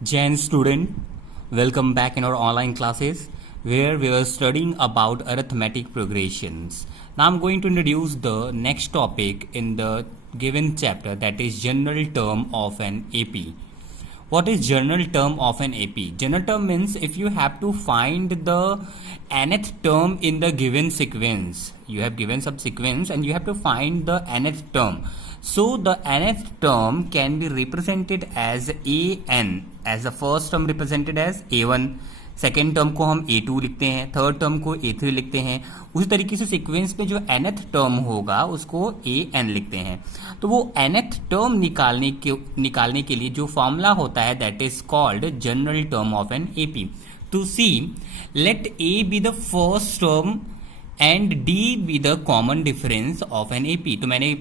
Jan student, welcome back in our online classes where we were studying about arithmetic progressions. Now I'm going to introduce the next topic in the given chapter, that is general term of an AP. What is general term of an AP? General term means if you have to find the nth term in the given sequence. You have given some sequence and you have to find the nth term. So the nth term can be represented as an, as the first term represented as a1, second term को हम a2 लिखते हैं, third term को a3 लिखते हैं. उसी तरीके से सीक्वेंस में जो nth टर्म होगा उसको an लिखते हैं. तो वो nth टर्म निकालने के लिए जो फॉर्मूला होता है that is called general term of an AP. To see, let a be the first term and d be the common difference of an AP. तो मैंने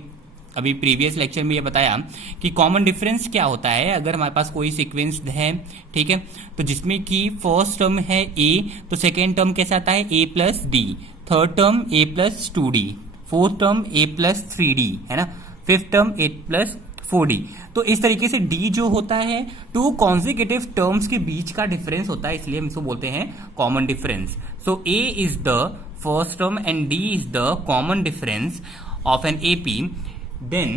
अभी प्रीवियस लेक्चर में ये बताया कि कॉमन डिफरेंस क्या होता है. अगर हमारे पास कोई सीक्वेंस है, ठीक है, तो जिसमें कि फर्स्ट टर्म है a, तो सेकेंड टर्म कैसे आता है a plus D, third term a plus 2d, fourth term a plus 3d, है ना, fifth term a plus 4d. तो इस तरीके से d जो होता है टू कॉन्जिक्यूटिव टर्म्स के बीच का डिफरेंस होता है, इसलिए हम इसको बोलते हैं common difference. So a is the first term and d is the common difference of an AP. Then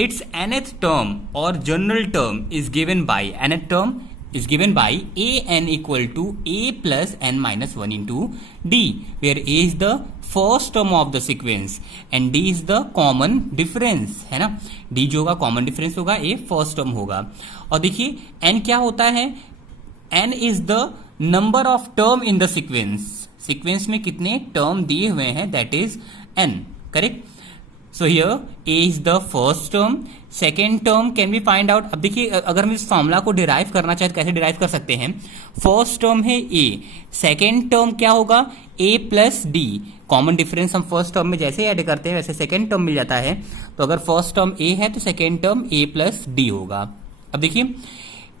its nth term or general term is given by an equal to a plus n minus 1 into d, where a is the first term of the sequence and d is the common difference, है ना. d जो होगा common difference होगा, a first term होगा. और देखिए n क्या होता है, n is the number of term in the sequence में कितने टर्म दिए हुए हैं that is n, correct. So here a is the first term, second term can be find out. अब देखिए अगर हम इस फॉर्मूला को डिराइव करना चाहे तो कैसे डिराइव कर सकते हैं. फर्स्ट टर्म है a, सेकेंड टर्म क्या होगा a plus D. Common difference हम फर्स्ट टर्म में जैसे ऐड करते हैं वैसे सेकेंड टर्म मिल जाता है. तो अगर फर्स्ट टर्म a है तो second term a plus D होगा. अब देखिए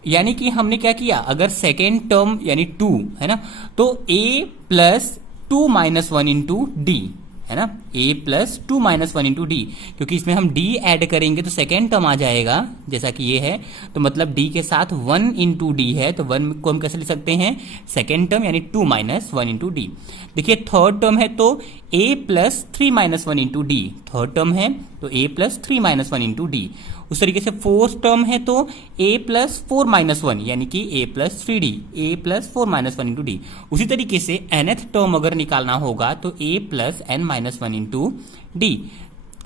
यानी कि हमने क्या किया, अगर सेकेंड टर्म यानी 2 है ना, तो a plus 2 minus 1 into D, है ना, a plus 2 minus 1 into D, क्योंकि इसमें हम d ऐड करेंगे तो सेकेंड टर्म आ जाएगा जैसा कि ये है. तो मतलब d के साथ 1 इंटू डी है, तो 1 को हम कैसे लिख सकते हैं, सेकेंड टर्म यानी 2 माइनस 1 इंटू डी. देखिए थर्ड टर्म है तो a plus 3 minus 1 into D, third term है तो a plus 3 minus 1 into D. उस तरीके से फोर्थ टर्म है तो a प्लस 4 माइनस 1 यानी कि a plus 3d, a plus 4 minus 1 into D. उसी तरीके से nth टर्म अगर निकालना होगा तो a plus n minus 1 into D,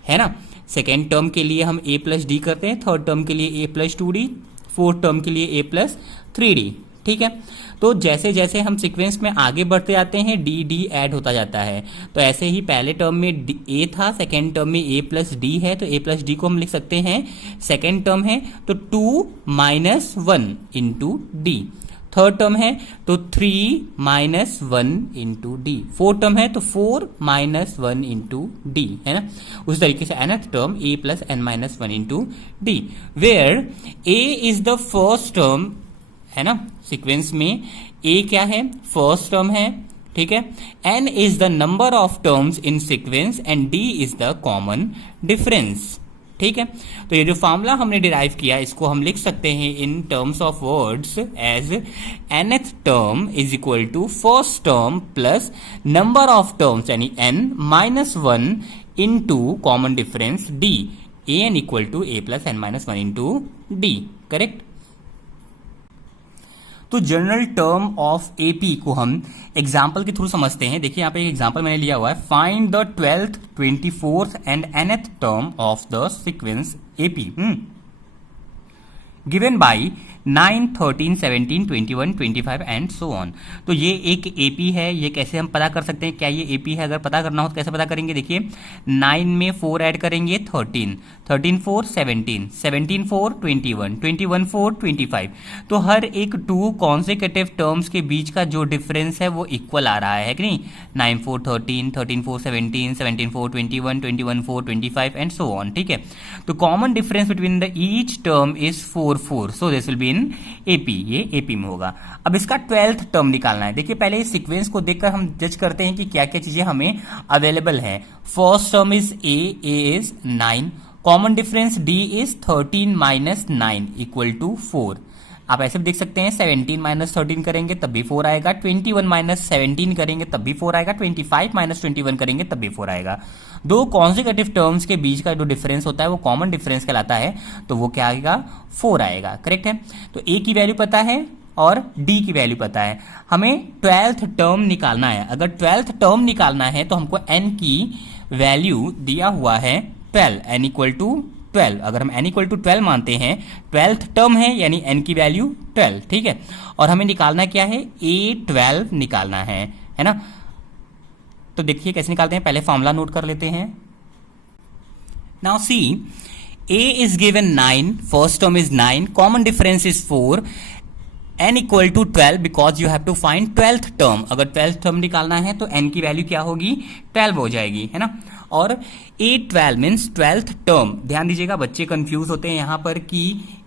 है ना. सेकेंड टर्म के लिए हम a प्लस डी करते हैं, थर्ड टर्म के लिए a plus 2d, fourth term के लिए a प्लस 3d, ठीक है. तो जैसे जैसे हम सीक्वेंस में आगे बढ़ते जाते हैं डी डी ऐड होता जाता है. तो ऐसे ही पहले टर्म में a था, सेकेंड टर्म में a प्लस डी है, तो a प्लस डी को हम लिख सकते हैं सेकेंड टर्म है तो 2 minus 1 into D, third term है तो 3 minus 1 into D, fourth term है तो 4 माइनस 1 इंटू डी, है ना. उस तरीके से nth term a plus n minus 1 into d, where a is the first term, है ना. सीक्वेंस में a क्या है, फर्स्ट टर्म है, ठीक है. n is the number of terms in sequence and d is the common difference, ठीक है. तो ये जो फॉर्मूला हमने डिराइव किया इसको हम लिख सकते हैं in terms of words as nth term is equal to first term plus number of terms यानी n minus 1 into common difference d, an equal to a plus n minus 1 into d, correct. तो general term of AP को हम example के through समझते हैं. देखिए यहाँ पे एक एग्जाम्पल मैंने लिया हुआ है, find the 12th 24th and nth term of the sequence AP given by 9, 13, 17, 21, 25 and so on. तो ये एक एपी है. ये कैसे हम पता कर सकते हैं क्या ये एपी है, अगर पता करना हो तो कैसे पता करेंगे. देखिए 9 में 4 ऐड करेंगे 13, 13 4 17, 17 4 21, 21 4 25. तो हर एक 2 कॉन्सेक्यूटिव टर्म्स के बीच का जो डिफरेंस है वो इक्वल आ रहा है कि नहीं. 9 4 13, 13 4 17, 17 4 21, 21 4 25 एंड सो ऑन, ठीक है. तो common difference between the each term is 4 4, so this will be in AP, ये एपी में होगा. अब इसका 12th टर्म निकालना है. देखिए पहले इस सीक्वेंस को देखकर हम जज करते हैं कि क्या क्या चीजें हमें अवेलेबल है. First term is a is 9, common difference d is 13 minus 9 equal to 4. आप ऐसे भी देख सकते हैं 17 माइनस 13 करेंगे तब भी 4 आएगा, 21 माइनस 17 करेंगे तब भी 4 आएगा, 25 माइनस 21 करेंगे तब भी 4 आएगा। दो कॉन्जिक्यूटिव टर्म्स के बीच का जो डिफरेंस होता है वो कॉमन डिफरेंस कहलाता है, तो वो क्या आएगा 4 आएगा। करेक्ट है। तो ए की वैल्यू पता है और डी की वैल्यू पता है, हमें 12th टर्म निकालना है। अगर 12th टर्म निकालना है तो हमको n की वैल्यू दिया हुआ है 12, n इक्वल टू 12। अगर हम n इक्वल टू 12 मानते हैं, 12th टर्म है यानी n की वैल्यू 12, ठीक है। और हमें निकालना क्या है, A12 निकालना है ना। तो देखिए कैसे निकालते हैं, पहले फॉर्मूला नोट कर लेते हैं। Now see, A is given 9, first term is 9, common difference is 4, n equal to 12 because you have to find 12th term. अगर 12th टर्म निकालना है तो n की वैल्यू क्या होगी, 12 हो जाएगी, है ना। और A12 मीन्स 12th टर्म। ध्यान दीजिएगा, बच्चे कंफ्यूज होते हैं यहाँ पर कि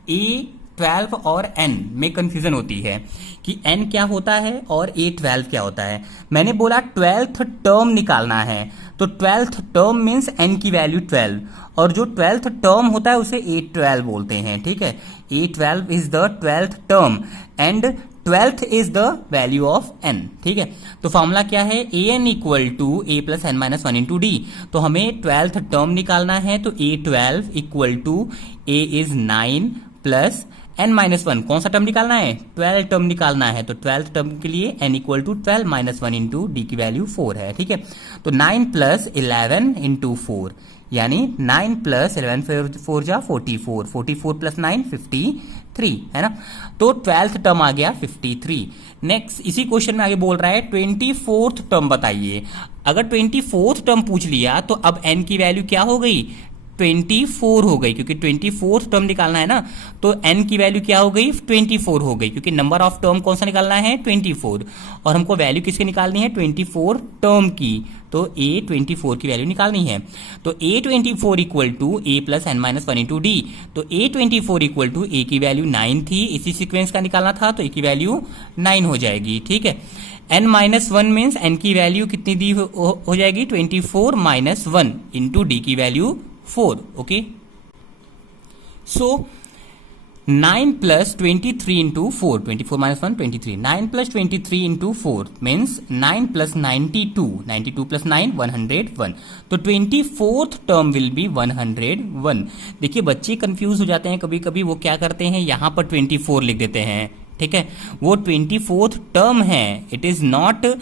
A12 और n में कंफ्यूजन होती है कि n क्या होता है और A12 क्या होता है। मैंने बोला 12th टर्म निकालना है, तो 12th टर्म मीन्स n की वैल्यू 12, और जो 12th टर्म होता है उसे A12 बोलते हैं, ठीक है। A12 is the 12th term and 12th is the value of n, ठीक है। तो फॉर्मूला क्या है, an equal to a plus N minus 1 into D. तो हमें 12th टर्म निकालना है, तो A12 equal to a is 9 plus n minus 1। कौन सा टर्म निकालना है, 12 टर्म निकालना है। तो 12th टर्म के लिए n equal to 12 minus 1 into D की वैल्यू 4 है, ठीक है। तो 9 प्लस 11 इंटू 4 यानी 9 प्लस 11 4 जा 44, 44 प्लस 9 53, है ना। तो 12th टर्म आ गया 53। नेक्स्ट इसी क्वेश्चन में आगे बोल रहा है 24th टर्म बताइए। अगर 24th टर्म पूछ लिया तो अब n की वैल्यू क्या हो गई, 24 हो गई, क्योंकि 24th टर्म निकालना है ना। तो n की वैल्यू क्या हो गई, 24 हो गई, क्योंकि नंबर ऑफ टर्म कौन सा निकालना है, 24, और हमको वैल्यू किसकी निकालनी है, 24 टर्म की। तो A24 की वैल्यू निकालनी है। तो A24 equal to a plus N minus 1 into D. तो A24 इक्वल टू a की वैल्यू 9 थी, इसी सीक्वेंस का निकालना था, तो a की वैल्यू 9 हो जाएगी, ठीक है। n माइनस 1 मीन्स n की वैल्यू कितनी दी हो जाएगी, 24 माइनस 1 इंटू डी की वैल्यू 4, ओके। सो 9 plus 23 into 4, 24 minus 1, 23. 9 plus 23 into 4 means 9 plus 92. 92 plus 9, 101. तो 24th term will be 101. देखिए बच्चे कंफ्यूज हो जाते हैं कभी कभी, वो क्या करते हैं यहाँ पर 24 लिख देते हैं, ठीक है। वो 24th टर्म है, it is not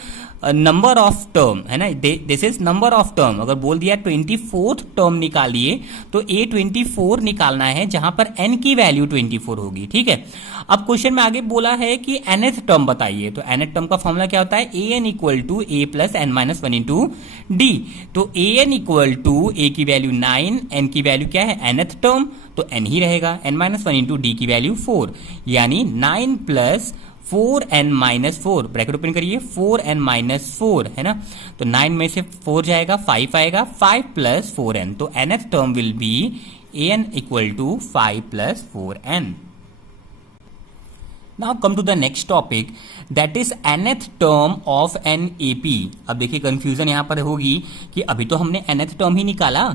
number of term, है ना, this is number of term. अगर बोल दिया 24th टर्म निकालिए तो A24 निकालना है जहां पर n की वैल्यू 24 होगी, ठीक है। अब क्वेश्चन में आगे बोला है कि nth टर्म बताइए। तो nth टर्म का फॉर्मूला क्या होता है, an equal to a plus N minus 1 into D. तो an इक्वल टू a की वैल्यू 9, n की वैल्यू क्या है, nth टर्म, तो n ही रहेगा, n माइनस 1 इंटू डी की वैल्यू 4, यानी 9 plus 4n minus 4, bracket open करिए, 4n माइनस 4, है ना। तो 9 में से 4 जाएगा, 5 आएगा, 5 प्लस 4n। तो nth term will be an equal to 5 plus 4n। Now come to the next topic, that is nth term of an AP। अब देखिए कंफ्यूजन यहां पर होगी कि अभी तो हमने nth टर्म ही निकाला,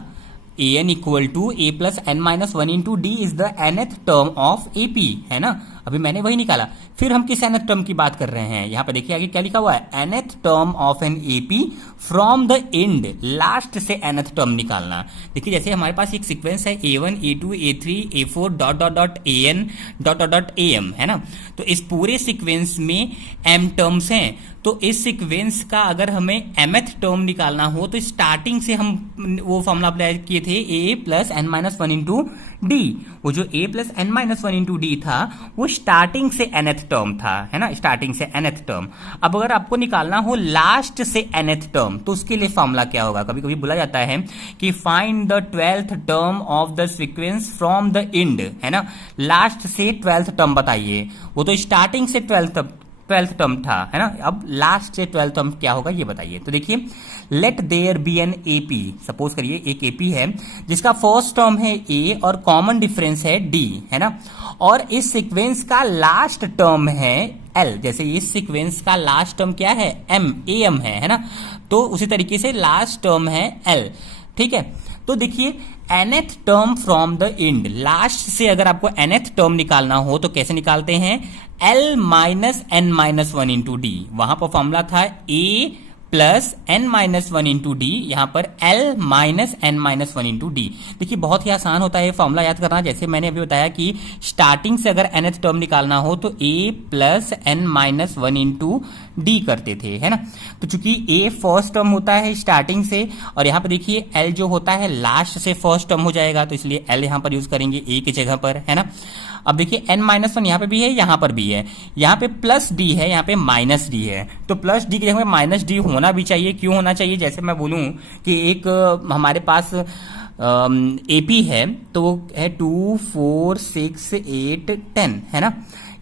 an equal to a plus N minus 1 into d is the nth term of AP, है ना। अभी मैंने वही निकाला, फिर हम किस nth टर्म की बात कर रहे हैं, यहाँ पे देखिए आगे क्या लिखा हुआ है, nth term of an AP from the end, last से nth टर्म निकालना। देखिए जैसे हमारे पास एक सीक्वेंस है A1 A2 A3 A4 dot dot dot AN dot dot dot AM, है ना। तो इस पूरे सीक्वेंस में m टर्म्स हैं, तो इस सीक्वेंस का अगर हमें mth टर्म निकालना हो तो स्टार्टिंग से हम वो फॉर्मूला अप्लाई किए थे a plus N minus 1 into d. वो जो a plus N minus 1 into d था वो स्टार्टिंग से nth टर्म था, है ना, स्टार्टिंग से nth टर्म। अब अगर आपको निकालना हो लास्ट से nth टर्म तो उसके लिए फॉर्मूला क्या होगा, कभी कभी बोला जाता है कि find the 12th term of the sequence from the and, है ना। लास्ट से 12th टर्म बताइए, वो तो स्टार्टिंग से 12th टर्म था, है ना। अब लास्ट से 12th टर्म क्या होगा ये बताइए। तो देखिए, let there be an AP, suppose करिए एक AP है जिसका फर्स्ट टर्म है A और कॉमन डिफरेंस है D, है ना। और इस सीक्वेंस का लास्ट टर्म है L, जैसे इस सीक्वेंस का लास्ट टर्म क्या है, AM है ना। तो उसी तरीके से लास्ट टर्म है L, ठीक है। तो देखिए nth term from the end, last से अगर आपको nth टर्म निकालना हो तो कैसे निकालते हैं, l minus N minus one into d. वहां पर फॉर्मूला था a plus N minus one into d, यहां पर l minus N minus one into d. देखिए बहुत ही आसान होता है फॉर्मूला याद करना। जैसे मैंने अभी बताया कि स्टार्टिंग से अगर nth टर्म निकालना हो तो a plus N minus one into d करते थे, है ना। तो चूंकि a फर्स्ट टर्म होता है स्टार्टिंग से, और यहां पर देखिए l जो होता है लास्ट से फर्स्ट टर्म हो जाएगा, तो इसलिए l यहां पर यूज करेंगे a की जगह पर, है ना। अब देखिए n माइनस वन यहां पे भी है, यहां पर भी है, यहां पे प्लस d है, यहां पे माइनस d है, तो प्लस d की जगह माइनस d होना भी चाहिए। क्यों होना चाहिए, जैसे मैं बोलूं कि एक हमारे पास एपी है तो वो है 2 4 6 8 10, है ना।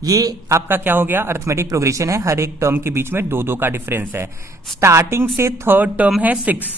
ये आपका क्या हो गया, अरिथमेटिक प्रोग्रेशन है, हर एक टर्म के बीच में 2-2 का डिफरेंस है। स्टार्टिंग से थर्ड टर्म है 6,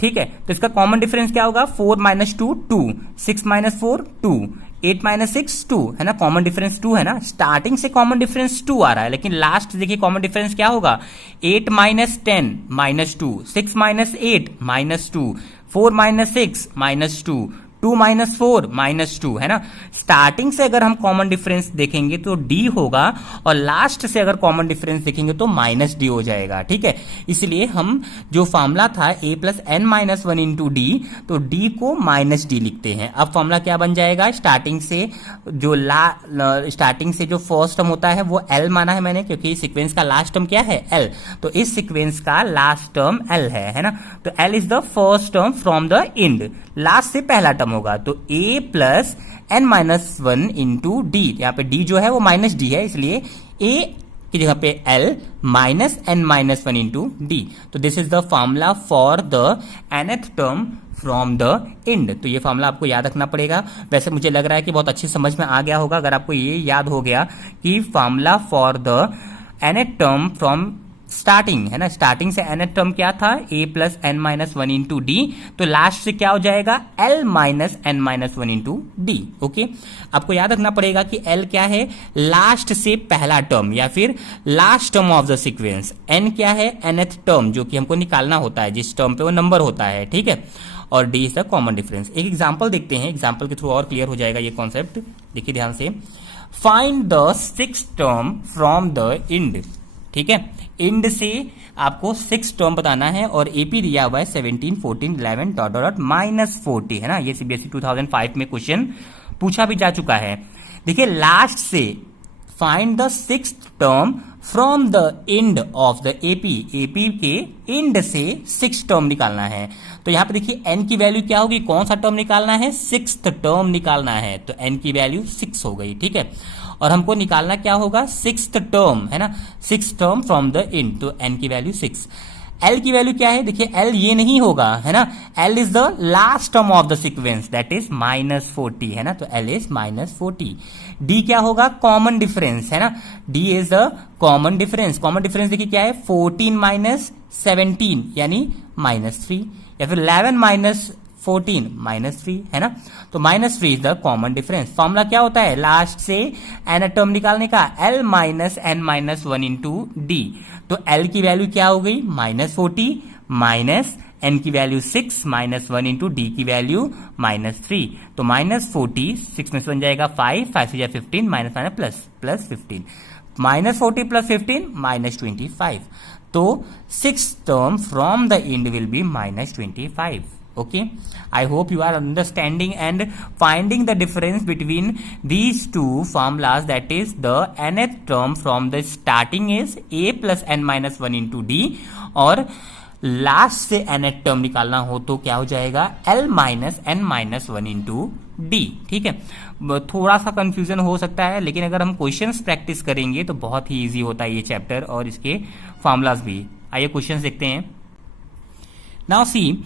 ठीक है, तो इसका कॉमन डिफरेंस क्या होगा, 4 माइनस 2 2, 6 माइनस 4 2, 8 माइनस 6 2, है ना। कॉमन डिफरेंस 2 है ना, स्टार्टिंग से कॉमन डिफरेंस 2 आ रहा है, लेकिन लास्ट देखिए कॉमन डिफरेंस क्या होगा, 8 minus 10 minus 2, 6 minus 8 minus 2, 4 minus 6 minus 2, 2 minus 4 minus 2, है ना। स्टार्टिंग से अगर हम कॉमन डिफरेंस देखेंगे तो d होगा, और लास्ट से अगर कॉमन डिफरेंस देखेंगे तो माइनस d हो जाएगा, ठीक है। इसलिए हम जो फॉर्मूला था a plus N minus one into D, तो d को माइनस d लिखते हैं। अब फॉर्मूला क्या बन जाएगा, स्टार्टिंग से जो स्टार्टिंग से जो फर्स्ट टर्म होता है वो l माना है मैंने, क्योंकि सीक्वेंस का लास्ट टर्म क्या है, l, तो इस सीक्वेंस का लास्ट टर्म l है ना। तो l is the first term from the end, last से पहला टर्म होगा, तो a plus N minus one into d, यहाँ पे d जो है वो माइनस d है, इसलिए a की जगह पे l minus N minus one into D. तो this is the formula for the nth term from the end. तो ये फॉर्मूला आपको याद रखना पड़ेगा। वैसे मुझे लग रहा है कि बहुत अच्छी समझ में आ गया होगा अगर आपको ये याद हो गया कि formula for the nth term from starting, है ना, स्टार्टिंग से nth टर्म क्या था, a plus N minus one into D, तो लास्ट से क्या हो जाएगा, l minus N minus one into d. Okay, आपको याद रखना पड़ेगा कि l क्या है, लास्ट से पहला टर्म या फिर last term of the sequence, n क्या है, nth टर्म जो कि हमको निकालना होता है, जिस टर्म पे वो नंबर होता है, ठीक है, और d is the common difference. एक एग्जाम्पल देखते हैं, एग्जाम्पल के थ्रू और क्लियर हो जाएगा ये कॉन्सेप्ट। देखिए ध्यान से, find the sixth term from the end, ठीक है, इंड से आपको 6 टर्म बताना है, और एपी दिया हुआ है 17 14 11 डॉट डॉट माइनस 40, है ना। ये सीबीएसई 2005 में क्वेश्चन पूछा भी जा चुका है। देखिए लास्ट से find the sixth term from the end of the AP, AP के इंड से 6 टर्म निकालना है। तो यहां पे देखिए n की वैल्यू क्या होगी, कौन सा टर्म निकालना है, 6th टर्म निकालना है, तो n की वैल्यू 6 हो गई, ठीक है। और हमको निकालना क्या होगा, 6th टर्म, है ना, 6th term from the end, तो n की वैल्यू 6। L की वैल्यू क्या है, देखिए L ये नहीं होगा, है ना, L is the last term of the sequence, that is minus 40, है ना, तो L इज माइनस 40। D क्या होगा, कॉमन डिफरेंस, है ना, D is the common difference. Common difference देखिए क्या है, 14 माइनस 17 यानी माइनस 3, या फिर 11 माइनस 14 माइनस 3, है ना, तो minus 3 is the common difference. Formula क्या होता है, लास्ट से n टर्म निकालने का, l minus N minus one into D, तो l की वैल्यू क्या हो गई, माइनस 40 माइनस n की वैल्यू 6 माइनस 1 इंटू डी की वैल्यू माइनस 3, तो माइनस 40, 6 में से बन जाएगा 5, 5 से जाए 15, minus minus plus, plus 15, minus 40 plus 15 minus 25, तो 6th term from the end will be minus 25। Okay, I hope you are understanding and finding the difference between these two formulas, that is the nth term from the starting is a plus n minus 1 into d, और last से nth term निकालना हो तो क्या हो जाएगा, l minus N minus one into D, ठीक है। थोड़ा सा कंफ्यूजन हो सकता है, लेकिन अगर हम क्वेश्चंस प्रैक्टिस करेंगे तो बहुत ही इजी होता है ये चैप्टर और इसके फॉर्मुलाज भी। आइए क्वेश्चंस देखते हैं। Now see,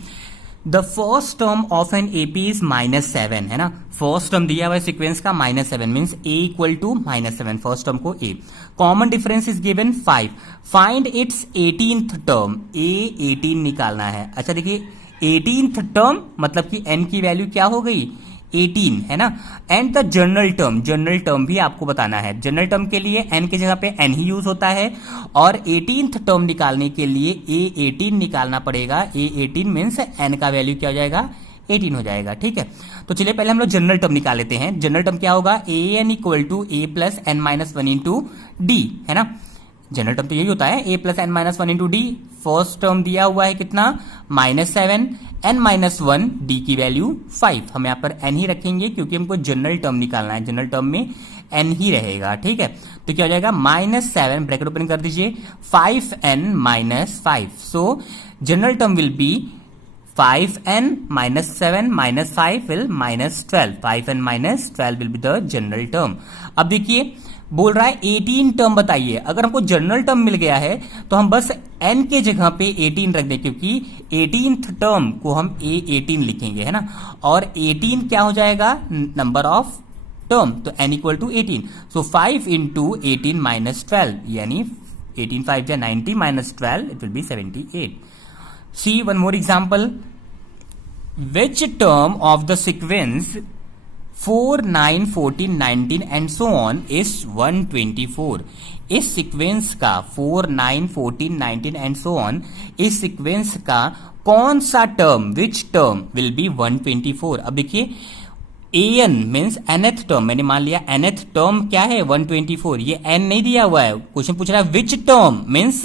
the first term of an AP is minus 7, है ना, फर्स्ट टर्म दिया हुआ है सीक्वेंस का minus 7 means a equal to minus 7, first term को a, common difference is given 5, find its 18th term, a 18 निकालना है। अच्छा देखिए 18th टर्म मतलब कि n की वैल्यू क्या हो गई, 18, है ना, and the general term, general term भी आपको बताना है। जनरल टर्म के लिए n की जगह पे n ही यूज होता है, और 18th टर्म निकालने के लिए a18 निकालना पड़ेगा। a18 मीन्स n का वैल्यू क्या हो जाएगा, 18 हो जाएगा। ठीक है, तो चलिए पहले हम लोग जनरल टर्म निकाल लेते हैं। जनरल टर्म क्या होगा, a n equal to a plus N minus one into D, है ना। जनरल टर्म तो यही होता है, a plus N minus one into d. First term दिया हुआ है कितना, -7, एन माइनस वन, डी की वैल्यू 5। हम यहाँ पर एन ही रखेंगे क्योंकि हमको जनरल टर्म निकालना है, जनरल टर्म में एन ही रहेगा। ठीक है, तो क्या हो जाएगा, -7 ब्रैकेट ओपन कर दीजिए, 5n minus 5। So general term will B 5n minus 7 minus 5 will minus 12. 5n minus 12 will be the general term. अब देखिए बोल रहा है 18 टर्म बताइए। अगर हमको जनरल टर्म मिल गया है तो हम बस n के जगह पे 18 रख दें, क्योंकि 18th टर्म को हम A18 लिखेंगे, है ना। और 18 क्या हो जाएगा, नंबर ऑफ टर्म, तो n equal to 18। So 5 into 18 minus 12, यानी 18 5 90 minus 12, it will be 78। See one more example. Which term of the sequence 4, 9, 14, 19 and so on is 124? इस सीक्वेंस का 4, 9, 14, 19 एंड सो ऑन, इस सीक्वेंस का कौन सा term, which term will B 124? अब देखिए an means nth term, मैंने मान लिया nth टर्म क्या है 124। ये n नहीं दिया हुआ है, क्वेश्चन पूछ रहा है विच टर्म मीन्स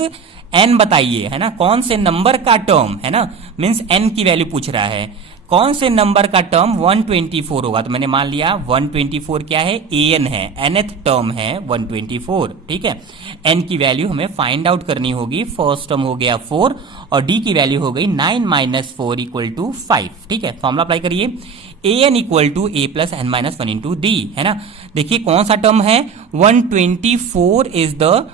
n बताइए, है ना, कौन से नंबर का टर्म, है ना, मीन्स n की वैल्यू पूछ रहा है, कौन से नंबर का टर्म 124 होगा। तो मैंने मान लिया 124 क्या है, an है, nth टर्म है 124। ठीक है, n की वैल्यू हमें फाइंड आउट करनी होगी। फर्स्ट टर्म हो गया 4 और d की वैल्यू हो गई 9 माइनस 4 इक्वल टू 5। ठीक है, फॉर्मूला अप्लाई करिए, an equal to a plus N minus one into D, है ना। देखिए कौन सा टर्म है, 124 is the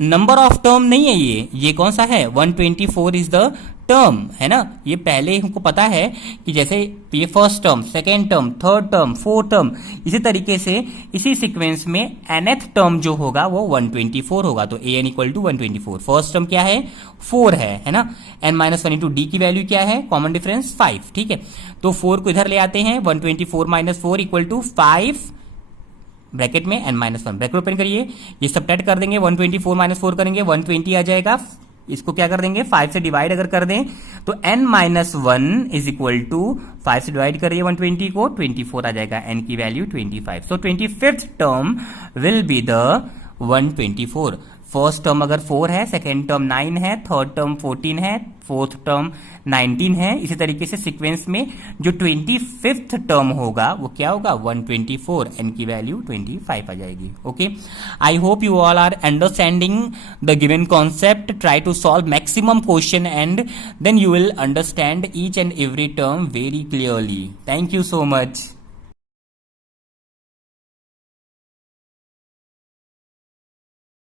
number of term नहीं है, ये कौन सा है, 124 इज द टर्म, है ना। ये पहले हमको पता है कि जैसे ये first term, second term, third term, fourth term, इसी तरीके से इसी सीक्वेंस में nth टर्म जो होगा वो 124 होगा। तो an equal to 124, first term क्या है 4 है ना। n minus one into D की वैल्यू क्या है, कॉमन डिफरेंस 5। ठीक है, तो 4 को इधर ले आते हैं, 124 माइनस 4 इक्वल टू 5 ब्रैकेट में n minus one, bracket open करिए, ये सब्ट्रैक्ट कर देंगे, 124 माइनस 4 करेंगे 120 आ जाएगा। इसको क्या कर देंगे, 5 से डिवाइड अगर कर दें तो n minus one is equal to 5 से डिवाइड करिए 120 को, 24 आ जाएगा, n की value 25। So 25th term will be the 124। First term अगर 4 है, सेकेंड टर्म 9 है, थर्ड टर्म 14 है, फोर्थ टर्म 19 है, इसी तरीके से सीक्वेंस में जो 25th टर्म होगा वो क्या होगा 124, n की वैल्यू 25 आ जाएगी। Okay, I hope you all are understanding the given concept. Try to solve maximum question and then you will understand each and every term very clearly. Thank you so much.